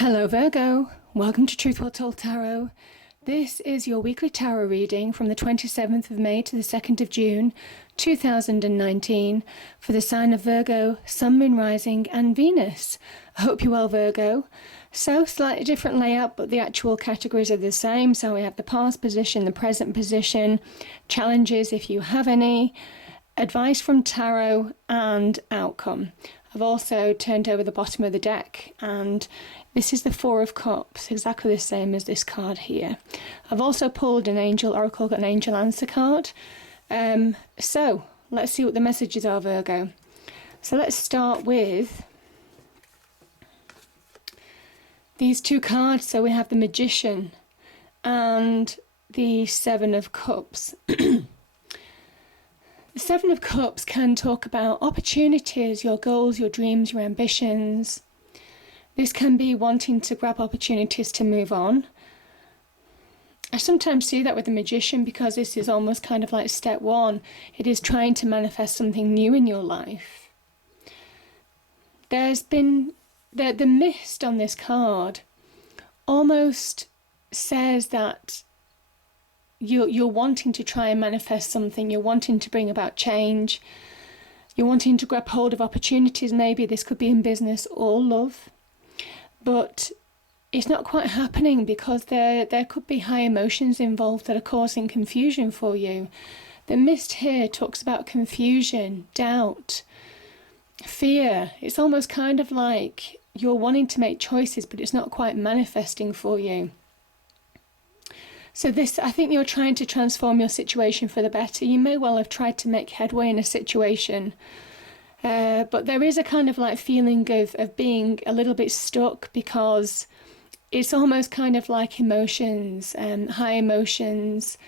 Hello Virgo, welcome to Truth Well Told Tarot. This is your weekly tarot reading from the 27th of May to the 2nd of June 2019 for the sign of Virgo, Sun, Moon, Rising and Venus. I hope you're well, Virgo. So slightly different layout, but the actual categories are the same. So we have the past position, the present position, challenges if you have any, advice from tarot and outcome. I've also turned over the bottom of the deck and this is the Four of Cups, exactly the same as this card here. I've also pulled an angel oracle, got an angel answer card. So let's see what the messages are, Virgo. So let's start with these two cards. So we have the Magician and the Seven of Cups. The Seven of Cups can talk about opportunities, your goals, your dreams, your ambitions. This can be wanting to grab opportunities to move on. I sometimes see that with the Magician because this is almost kind of like step one. It is trying to manifest something new in your life. There's been the mist on this card almost says that you're wanting to try and manifest something, you're wanting to bring about change, you're wanting to grab hold of opportunities. Maybe this could be in business or love, but it's not quite happening because there could be high emotions involved that are causing confusion for you. The mist here talks about confusion, doubt, fear. It's almost kind of like you're wanting to make choices, but it's not quite manifesting for you. So this, I think you're trying to transform your situation for the better. You may well have tried to make headway in a situation, but there is a kind of like feeling of being a little bit stuck because it's almost kind of like emotions, high emotions,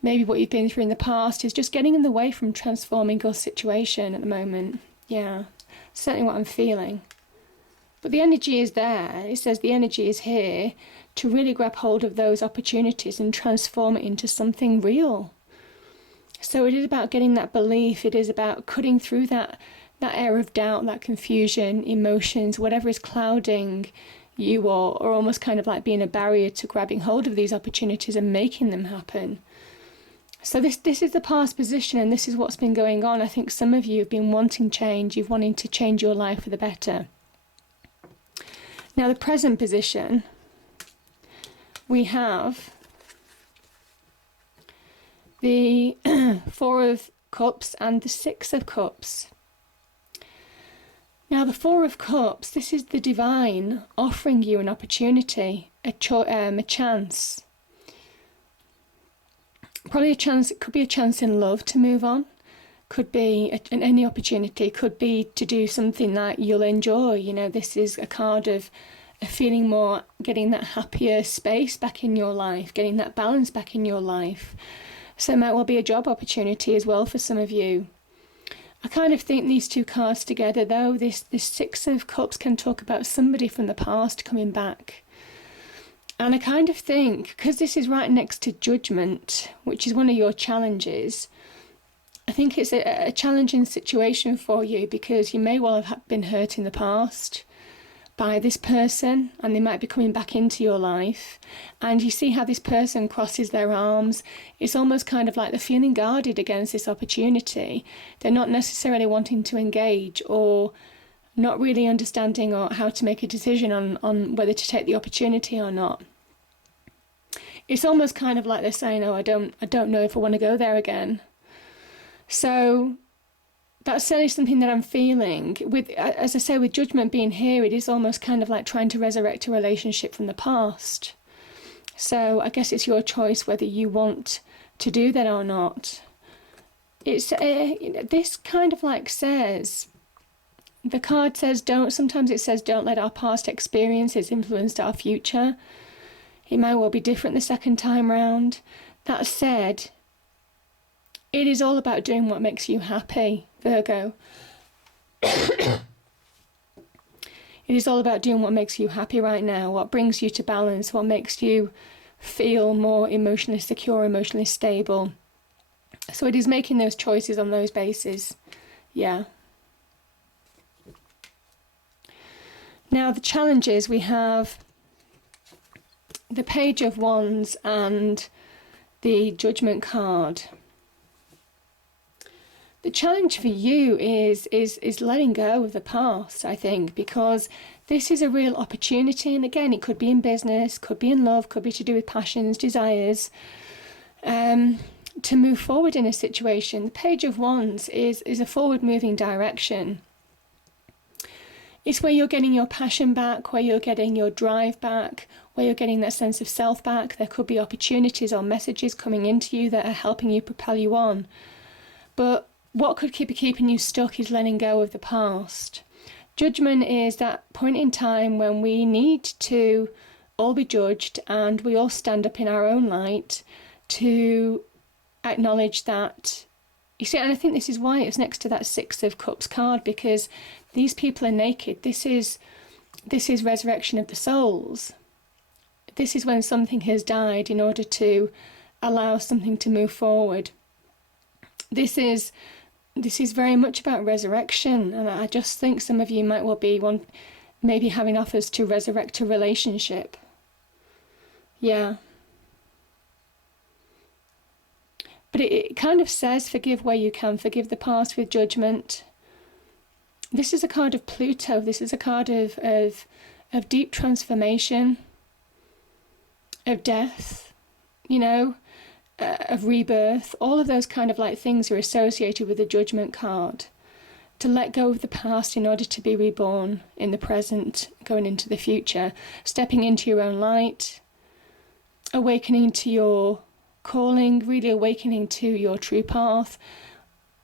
maybe what you've been through in the past is just getting in the way from transforming your situation at the moment. Yeah, certainly what I'm feeling. But the energy is there. It says the energy is here to really grab hold of those opportunities and transform it into something real. So it is about getting that belief. It is about cutting through that air of doubt, that confusion, emotions, whatever is clouding you or almost kind of like being a barrier to grabbing hold of these opportunities and making them happen. So this is the past position and this is what's been going on. I think some of you have been wanting change. You've wanting to change your life for the better. Now the present position, we have the Four of Cups and the Six of Cups. Now the Four of Cups, this is the divine offering you an opportunity, a chance. Probably a chance, it could be a chance in love to move on. Could be any opportunity, could be to do something that you'll enjoy. You know, this is a card of feeling more, getting that happier space back in your life, getting that balance back in your life. So it might well be a job opportunity as well for some of you. I kind of think these two cards together though, this Six of Cups can talk about somebody from the past coming back. And I kind of think, because this is right next to Judgment, which is one of your challenges, I think it's a challenging situation for you because you may well have been hurt in the past by this person and they might be coming back into your life and you see how this person crosses their arms. It's almost kind of like they're feeling guarded against this opportunity. They're not necessarily wanting to engage or not really understanding or how to make a decision on whether to take the opportunity or not. It's almost kind of like they're saying, oh, I don't know if I want to go there again. So that's certainly something that I'm feeling. With, as I say, with Judgment being here, it is almost kind of like trying to resurrect a relationship from the past. So I guess it's your choice whether you want to do that or not. It's this kind of like says, the card says sometimes it says don't let our past experiences influence our future. It may well be different the second time round. That said, it is all about doing what makes you happy, Virgo. It is all about doing what makes you happy right now, what brings you to balance, what makes you feel more emotionally secure, emotionally stable. So it is making those choices on those bases. Yeah. Now the challenges we have the Page of Wands and the Judgment card. The challenge for you is letting go of the past, I think, because this is a real opportunity. And again, it could be in business, could be in love, could be to do with passions, desires, to move forward in a situation. The Page of Wands is a forward-moving direction. It's where you're getting your passion back, where you're getting your drive back, where you're getting that sense of self back. There could be opportunities or messages coming into you that are helping you propel you on. But what could keep keeping you stuck is letting go of the past. Judgment is that point in time when we need to all be judged and we all stand up in our own light to acknowledge that. You see, and I think this is why it's next to that Six of Cups card, because these people are naked. This is resurrection of the souls. This is when something has died in order to allow something to move forward. This is very much about resurrection, and I just think some of you might well be maybe having offers to resurrect a relationship. Yeah. But it kind of says forgive where you can, forgive the past with judgment. This is a card of Pluto. This is a card of deep transformation, of death, of rebirth. All of those kind of like things are associated with the Judgment card. To let go of the past in order to be reborn in the present, going into the future, stepping into your own light, awakening to your calling, really awakening to your true path,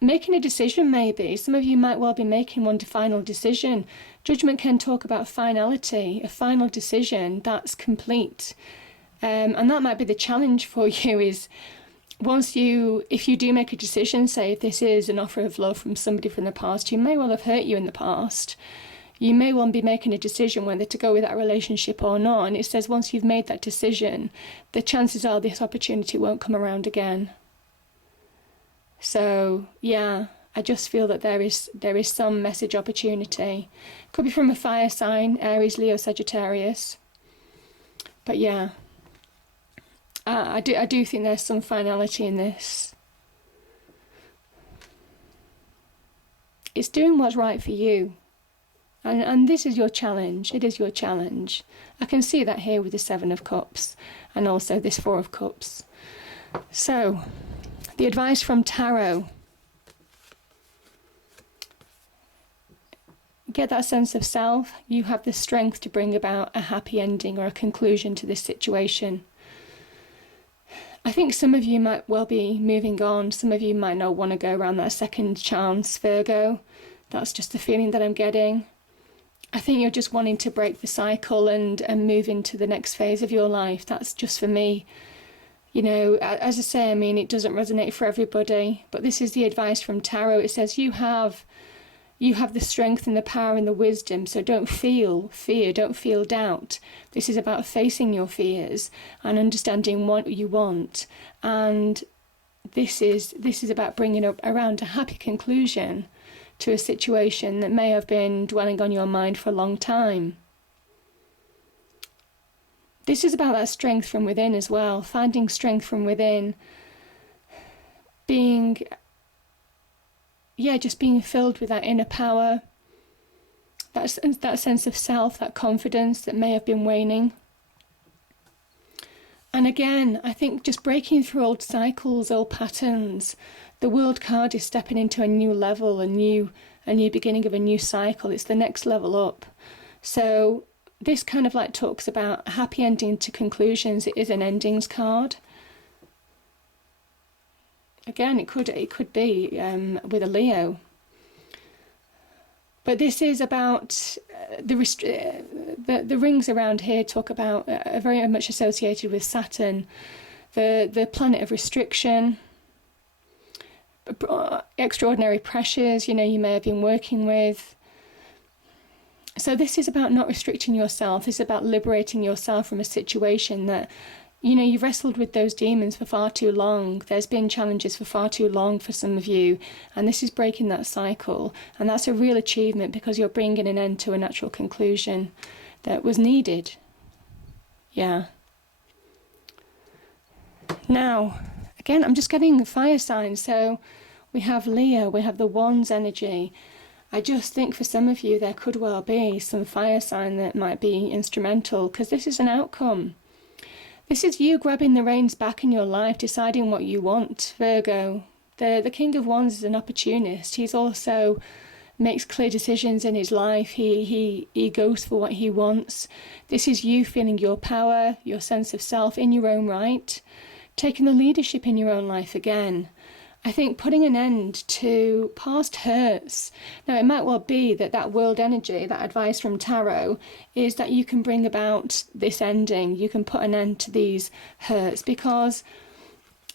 making a decision maybe. Some of you might well be making one final decision. Judgment can talk about finality, a final decision that's complete. And that might be the challenge for you is if you do make a decision, say if this is an offer of love from somebody from the past who may well have hurt you in the past, you may well be making a decision whether to go with that relationship or not. And it says once you've made that decision, the chances are this opportunity won't come around again. So, yeah, I just feel that there is some message opportunity. Could be from a fire sign, Aries, Leo, Sagittarius. But yeah, I do think there's some finality in this. It's doing what's right for you. And this is your challenge. It is your challenge. I can see that here with the Seven of Cups and also this Four of Cups. So, the advice from Tarot. Get that sense of self. You have the strength to bring about a happy ending or a conclusion to this situation. I think some of you might well be moving on. Some of you might not want to go around that second chance, Virgo. That's just the feeling that I'm getting. I think you're just wanting to break the cycle and move into the next phase of your life. That's just for me. As I say, it doesn't resonate for everybody, but this is the advice from Tarot. It says you have the strength and the power and the wisdom, so don't feel fear, don't feel doubt. This is about facing your fears and understanding what you want. And this is about bringing around a happy conclusion to a situation that may have been dwelling on your mind for a long time. This is about that strength from within as well, finding strength from within, just being filled with that inner power, that sense of self, that confidence that may have been waning. And again, I think just breaking through old cycles, old patterns. The World card is stepping into a new level, a new beginning of a new cycle. It's the next level up. So this kind of like talks about a happy ending to conclusions. It is an endings card. Again, it could be with a Leo. But this is about the rings around here talk about are very much associated with Saturn, the planet of restriction, extraordinary pressures, you may have been working with. So this is about not restricting yourself. This is about liberating yourself from a situation that, you've wrestled with those demons for far too long. There's been challenges for far too long for some of you, and this is breaking that cycle. And that's a real achievement because you're bringing an end to a natural conclusion that was needed. Yeah. Now, again, I'm just getting fire signs. So we have Leo, we have the Wands energy. I just think for some of you there could well be some fire sign that might be instrumental, because this is an outcome. This is you grabbing the reins back in your life, deciding what you want, Virgo. The King of Wands is an opportunist. He's also makes clear decisions in his life. He goes for what he wants. This is you feeling your power, your sense of self in your own right, taking the leadership in your own life again. I think putting an end to past hurts. Now, it might well be that world energy, that advice from Tarot, is that you can bring about this ending. You can put an end to these hurts, because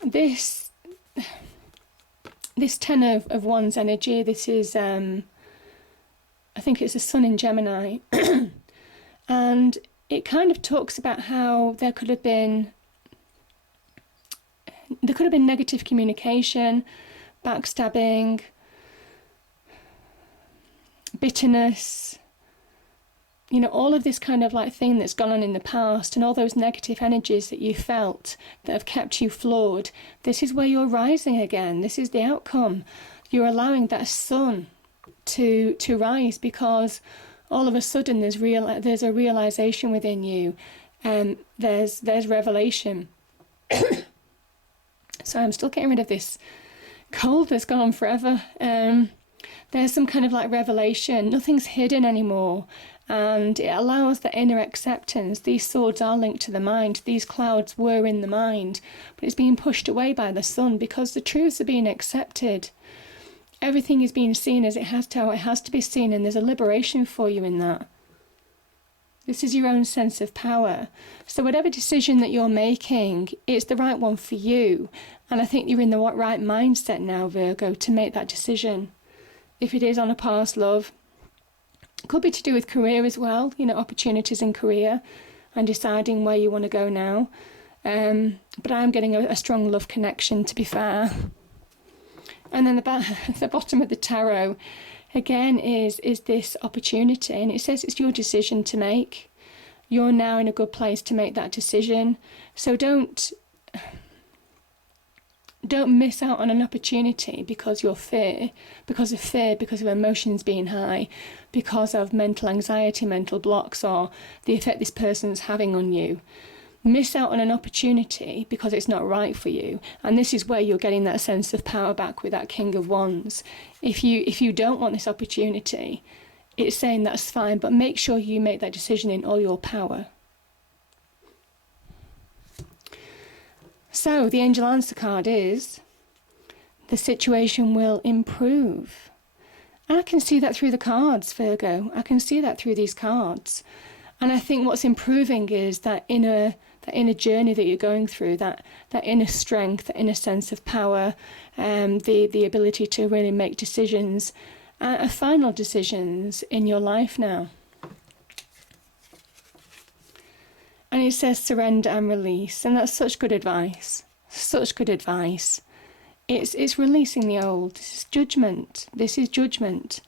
this Ten of Wands energy, this is, I think it's the Sun in Gemini. And it kind of talks about how there could have been negative communication, backstabbing, bitterness, all of this kind of like thing that's gone on in the past, and all those negative energies that you felt that have kept you flawed. This is where you're rising again. This is the outcome. You're allowing that sun to rise, because all of a sudden there's a realization within you, and there's revelation. So I'm still getting rid of this cold that's gone on forever. There's some kind of like revelation. Nothing's hidden anymore. And it allows the inner acceptance. These swords are linked to the mind. These clouds were in the mind, but it's being pushed away by the sun, because the truths are being accepted. Everything is being seen as it has to be seen, and there's a liberation for you in that. This is your own sense of power. So whatever decision that you're making, it's the right one for you. And I think you're in the right mindset now, Virgo, to make that decision. If it is on a past love, it could be to do with career as well, opportunities in career and deciding where you want to go now. But I'm getting a strong love connection, to be fair. And then the bottom of the tarot, again, is this opportunity, and it says it's your decision to make. You're now in a good place to make that decision. So don't miss out on an opportunity because of fear, because of emotions being high, because of mental anxiety, mental blocks, or the effect this person's having on you. Miss out on an opportunity because it's not right for you. And this is where you're getting that sense of power back with that King of Wands. If you don't want this opportunity, it's saying that's fine, but make sure you make that decision in all your power. So the angel answer card is, the situation will improve. And I can see that through the cards, Virgo. I can see that through these cards. And I think what's improving is that inner journey that you're going through, that inner strength, that inner sense of power, the ability to really make decisions, final decisions in your life now. And it says surrender and release, and that's such good advice. Such good advice. It's releasing the old. This is judgment. This is judgment.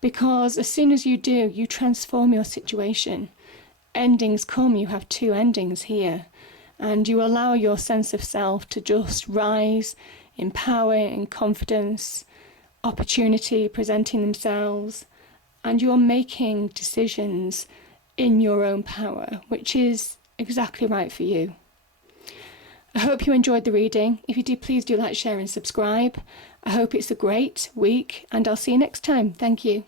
Because as soon as you do, you transform your situation. Endings come, you have two endings here. And you allow your sense of self to just rise in power, in confidence, opportunity presenting themselves. And you're making decisions in your own power, which is exactly right for you. I hope you enjoyed the reading. If you do, please do like, share and subscribe. I hope it's a great week, and I'll see you next time. Thank you.